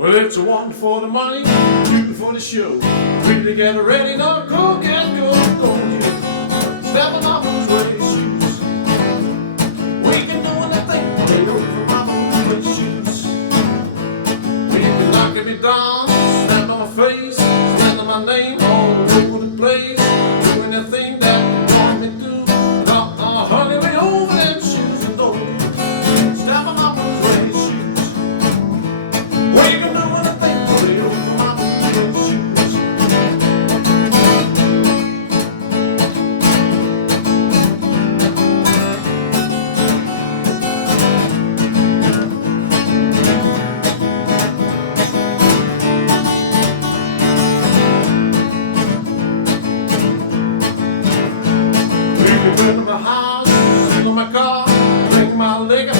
Well, it's a one for the money, two for the show. Really get ready, now go, get go, don't you? Step on my way shoes. We can do anything, right over my way shoes. We can knock me down, stand on my face, stand on my name all over the place. Do anything that you want me to. Honey, we over them shoes and don't you? Step on my way shoes. We can do anything, right over my way shoes. Bring my house, sit on my car, drink my liquor.